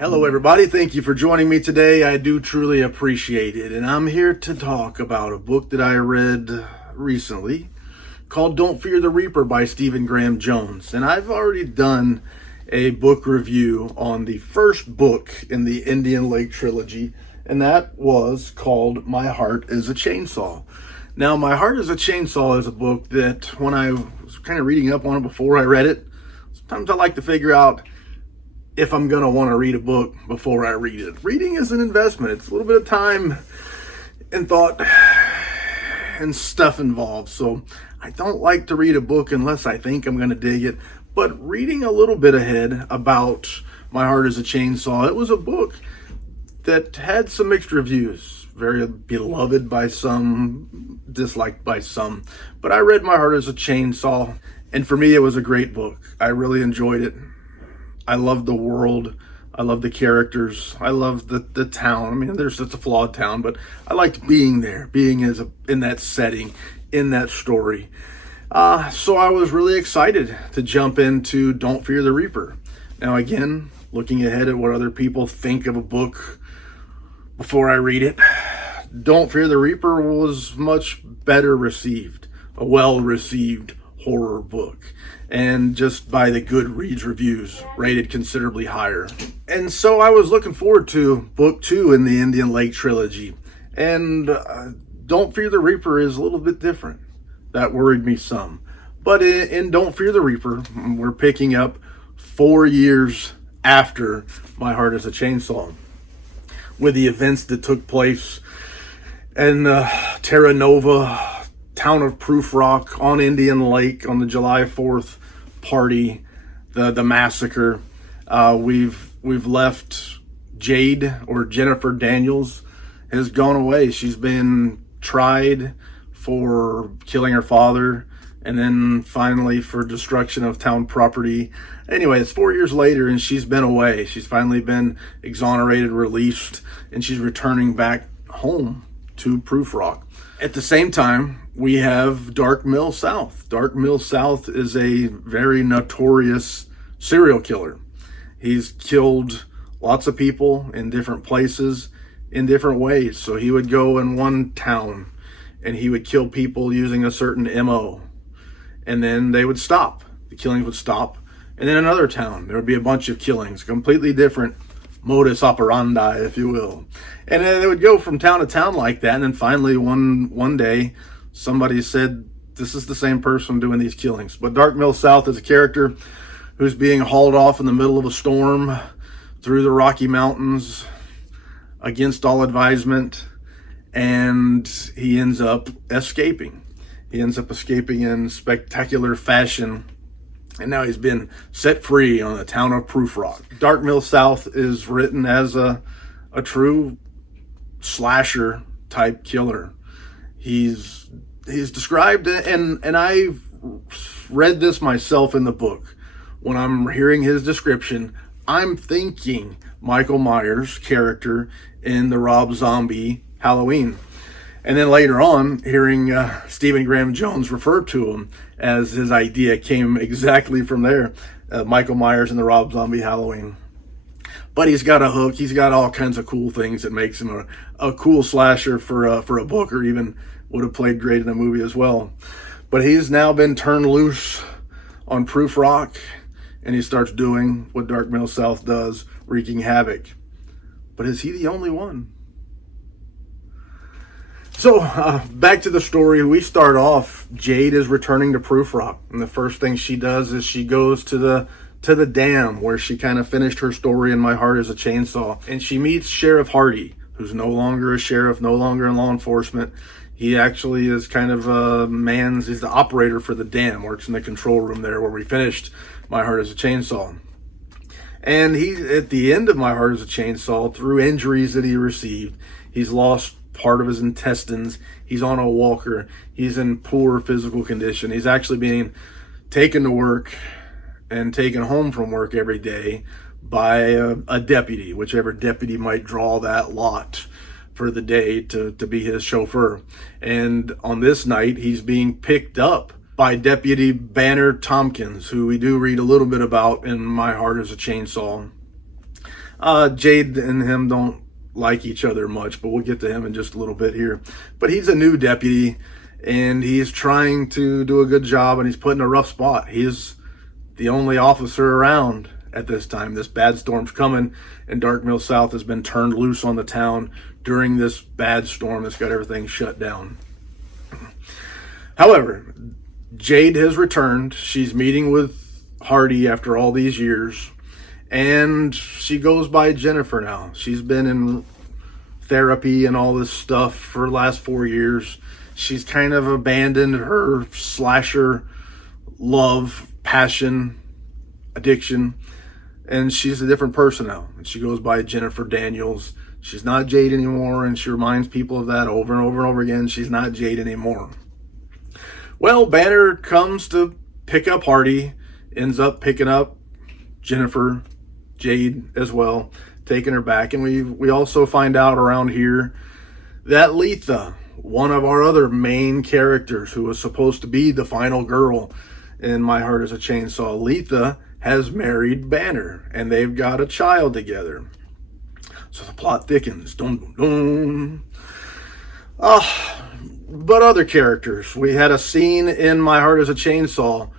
Hello, everybody. Thank you for joining me today. I do truly appreciate it. And I'm here to talk about a book that I read recently called Don't Fear the Reaper by Stephen Graham Jones. And I've already done a book review on the first book in the Indian Lake Trilogy, and that was called My Heart is a Chainsaw. Now, My Heart is a Chainsaw is a book that when I was kind of reading up on it before I read it, sometimes I like to figure out if I'm going to want to read a book before I read it. Reading is an investment. It's a little bit of time and thought and stuff involved. So I don't like to read a book unless I think I'm going to dig it. But reading a little bit ahead about My Heart is a Chainsaw, it was a book that had some mixed reviews. Very beloved by some, disliked by some. But I read My Heart is a Chainsaw, and for me it was a great book. I really enjoyed it. I love the world. I love the characters. I love the town. I mean, it's a flawed town, but I liked being there, being in that setting, in that story. So I was really excited to jump into Don't Fear the Reaper. Now, again, looking ahead at what other people think of a book before I read it, Don't Fear the Reaper was much better received, a well-received horror book, and just by the Goodreads reviews, rated considerably higher. And so I was looking forward to book 2 in the Indian Lake Trilogy, and Don't Fear the Reaper is a little bit different. That worried me some. But in Don't Fear the Reaper, we're picking up 4 years after My Heart is a Chainsaw, with the events that took place in Terra Nova, town of Proof Rock, on Indian Lake, on the July 4th party, the massacre. We've left Jade, or Jennifer Daniels, has gone away. She's been tried for killing her father, and then finally for destruction of town property. Anyway, it's 4 years later, and she's been away. She's finally been exonerated, released, and she's returning back home to Proof Rock. At the same time, we have Dark Mill South. Dark Mill South is a very notorious serial killer. He's killed lots of people in different places in different ways. So he would go in one town and he would kill people using a certain MO. And then they would stop. The killings would stop. And then another town, there would be a bunch of killings, completely different modus operandi, if you will. And then they would go from town to town like that. And then finally one day, somebody said, this is the same person doing these killings. But Dark Mill South is a character who's being hauled off in the middle of a storm through the Rocky Mountains against all advisement. And he ends up escaping. He ends up escaping in spectacular fashion. And now he's been set free on the town of Proof Rock. Dark Mill South is written as a true slasher type killer. He's described, and I've read this myself in the book. When I'm hearing his description, I'm thinking Michael Myers' character in the Rob Zombie Halloween. And then later on, hearing Stephen Graham Jones refer to him as his idea came exactly from there. Michael Myers in the Rob Zombie Halloween. But he's got a hook. He's got all kinds of cool things that makes him a cool slasher for a book, or even would have played great in a movie as well. But he's now been turned loose on Proof Rock, and he starts doing what Dark Mill South does, wreaking havoc. But is he the only one? So, back to the story. We start off, Jade is returning to Proof Rock, and the first thing she does is she goes to the dam where she kind of finished her story in My Heart is a Chainsaw, and she meets Sheriff Hardy, who's no longer a sheriff, no longer in law enforcement. He actually is kind of he's the operator for the dam, works in the control room there where we finished My Heart is a Chainsaw. And he, at the end of My Heart is a Chainsaw, through injuries that he received, he's lost part of his intestines. He's on a walker. He's in poor physical condition. He's actually being taken to work and taken home from work every day by a deputy, whichever deputy might draw that lot for the day to be his chauffeur. And on this night, he's being picked up by Deputy Banner Tompkins, who we do read a little bit about in My Heart is a Chainsaw. Jade and him don't like each other much, but we'll get to him in just a little bit here. But he's a new deputy, and he's trying to do a good job, and he's put in a rough spot. He's the only officer around at this time. This bad storm's coming, and Dark Mill South has been turned loose on the town during this bad storm that's got everything shut down. However, Jade has returned. She's meeting with Hardy after all these years, and she goes by Jennifer now. She's been in therapy and all this stuff for the last 4 years. She's kind of abandoned her slasher love, passion, addiction, and she's a different person now. And she goes by Jennifer Daniels. She's not Jade anymore, and she reminds people of that over and over and over again. She's not Jade anymore. Well, Banner comes to pick up Hardy, ends up picking up Jennifer, Jade as well, taking her back. And we also find out around here that Letha, one of our other main characters who was supposed to be the final girl in My Heart is a Chainsaw, Letha has married Banner, and they've got a child together. So the plot thickens. Dun, dun, dun. But other characters. We had a scene in My Heart is a Chainsaw.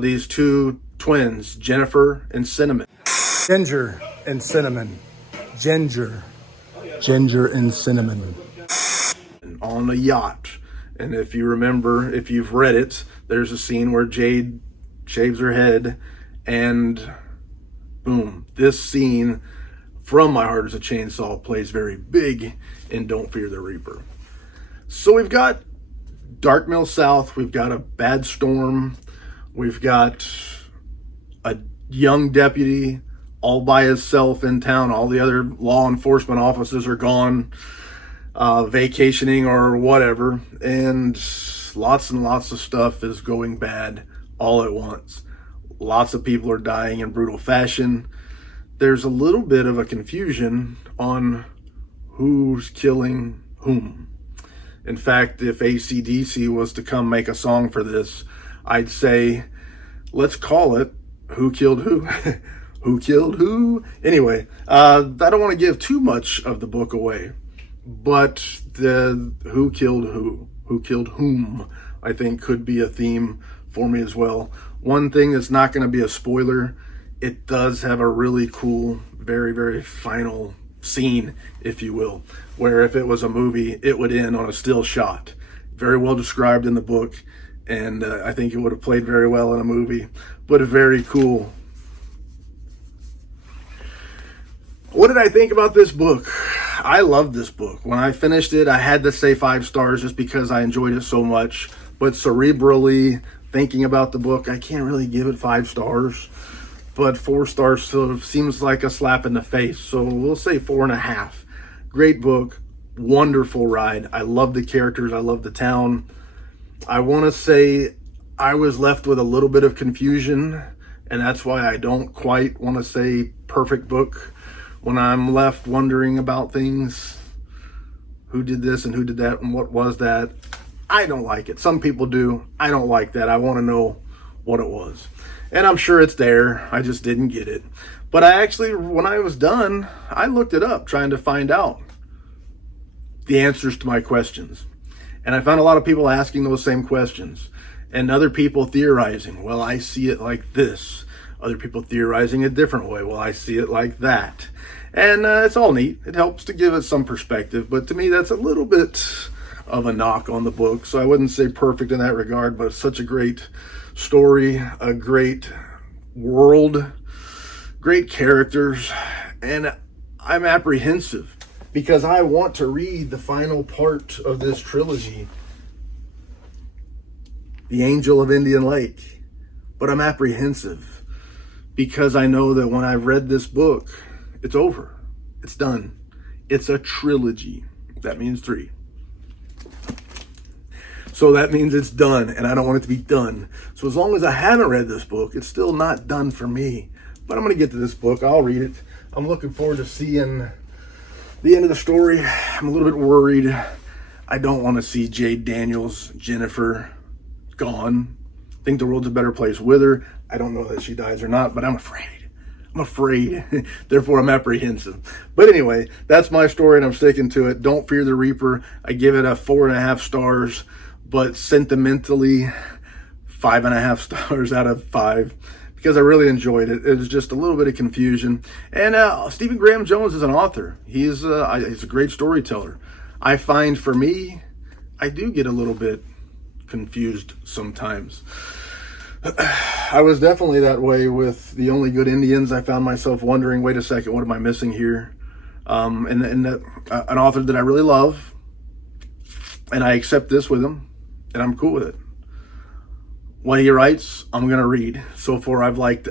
These two twins, Jennifer and Cinnamon. Ginger and Cinnamon. Ginger and Cinnamon. On a yacht. And if you remember, if you've read it, there's a scene where Jade shaves her head, and boom, this scene from My Heart is a Chainsaw plays very big in Don't Fear the Reaper. So we've got Dark Mill South, we've got a bad storm, we've got a young deputy all by himself in town. All the other law enforcement officers are gone, vacationing or whatever, and lots of stuff is going bad all at once. Lots of people are dying in brutal fashion. There's a little bit of a confusion on who's killing whom. In fact, if AC/DC was to come make a song for this, I'd say, let's call it Who Killed Who? Who Killed Who? Anyway, I don't want to give too much of the book away, but the who killed whom, I think could be a theme for me as well. One thing that's not going to be a spoiler, it does have a really cool, very, very final scene, if you will, where if it was a movie, it would end on a still shot. Very well described in the book, and I think it would have played very well in a movie, but very cool. What did I think about this book? I loved this book. When I finished it, I had to say 5 stars just because I enjoyed it so much, but cerebrally thinking about the book, I can't really give it 5 stars. But 4 stars still seems like a slap in the face. So we'll say 4.5. Great book. Wonderful ride. I love the characters. I love the town. I want to say I was left with a little bit of confusion. And that's why I don't quite want to say perfect book. When I'm left wondering about things. Who did this and who did that and what was that? I don't like it. Some people do. I don't like that. I want to know what it was. And I'm sure it's there. I just didn't get it. But I actually, when I was done, I looked it up trying to find out the answers to my questions. And I found a lot of people asking those same questions. And other people theorizing, well, I see it like this. Other people theorizing a different way. Well, I see it like that. And it's all neat. It helps to give it some perspective. But to me, that's a little bit of a knock on the book. So I wouldn't say perfect in that regard, but it's such a great story, a great world, great characters, and I'm apprehensive because I want to read the final part of this trilogy, The Angel of Indian Lake, but I'm apprehensive because I know that when I've read this book, it's over, it's done. It's a trilogy. That means 3. So that means it's done, and I don't want it to be done. So as long as I haven't read this book, it's still not done for me. But I'm going to get to this book. I'll read it. I'm looking forward to seeing the end of the story. I'm a little bit worried. I don't want to see Jade Daniels, Jennifer, gone. I think the world's a better place with her. I don't know that she dies or not, but I'm afraid. I'm afraid, therefore I'm apprehensive. But anyway, that's my story and I'm sticking to it. Don't Fear the Reaper. I give it a 4.5 stars, but sentimentally 5.5 stars out of 5 because I really enjoyed it. It was just a little bit of confusion. And Stephen Graham Jones is an author. He's a great storyteller. I find for me, I do get a little bit confused sometimes. I was definitely that way with The Only Good Indians. I found myself wondering, wait a second, what am I missing here? An author that I really love, and I accept this with him, and I'm cool with it. What he writes, I'm gonna read. So far, I've liked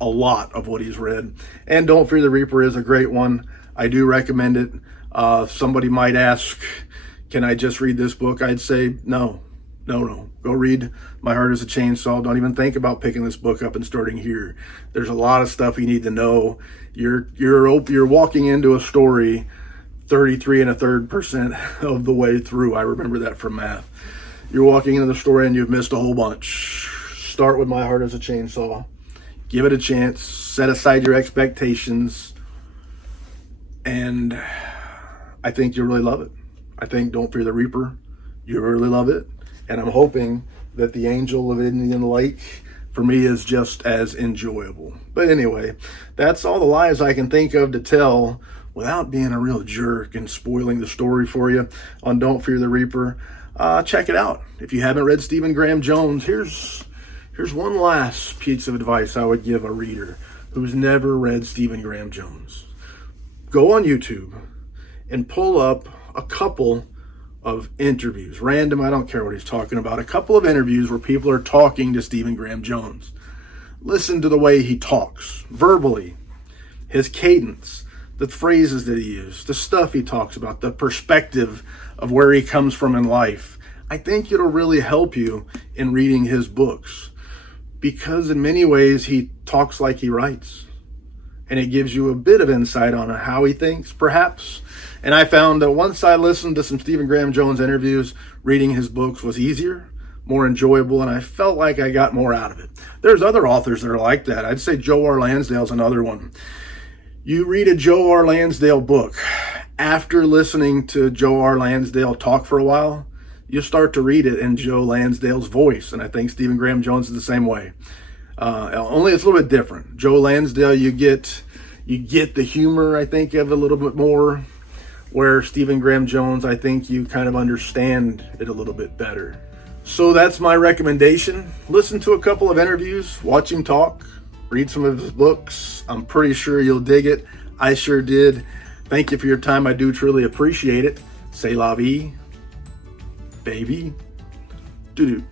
a lot of what he's read, and Don't Fear the Reaper is a great one. I do recommend it. Somebody might ask, can I just read this book? I'd say no. Go read My Heart is a Chainsaw. Don't even think about picking this book up and starting here. There's a lot of stuff you need to know. You're walking into a story 33 1/3% of the way through. I remember that from math. You're walking into the story and you've missed a whole bunch. Start with My Heart is a Chainsaw. Give it a chance. Set aside your expectations. And I think you'll really love it. I think Don't Fear the Reaper, you'll really love it. And I'm hoping that The Angel of Indian Lake, for me, is just as enjoyable. But anyway, that's all the lies I can think of to tell without being a real jerk and spoiling the story for you on Don't Fear the Reaper. Check it out. If you haven't read Stephen Graham Jones, here's one last piece of advice I would give a reader who's never read Stephen Graham Jones. Go on YouTube and pull up a couple of interviews, random, I don't care what he's talking about, a couple of interviews where people are talking to Stephen Graham Jones. Listen to the way he talks, verbally, his cadence, the phrases that he uses, the stuff he talks about, the perspective of where he comes from in life. I think it'll really help you in reading his books because in many ways he talks like he writes. And it gives you a bit of insight on how he thinks, perhaps. And I found that once I listened to some Stephen Graham Jones interviews, reading his books was easier, more enjoyable, and I felt like I got more out of it. There's other authors that are like that. I'd say Joe R. Lansdale's another one. You read a Joe R. Lansdale book. After listening to Joe R. Lansdale talk for a while, you start to read it in Joe Lansdale's voice. And I think Stephen Graham Jones is the same way. Only it's a little bit different. Joe Lansdale, you get the humor, I think, of it a little bit more. Where Stephen Graham Jones, I think you kind of understand it a little bit better. So that's my recommendation. Listen to a couple of interviews, watch him talk, read some of his books. I'm pretty sure you'll dig it. I sure did. Thank you for your time. I do truly appreciate it. C'est la vie, baby. Doo-doo.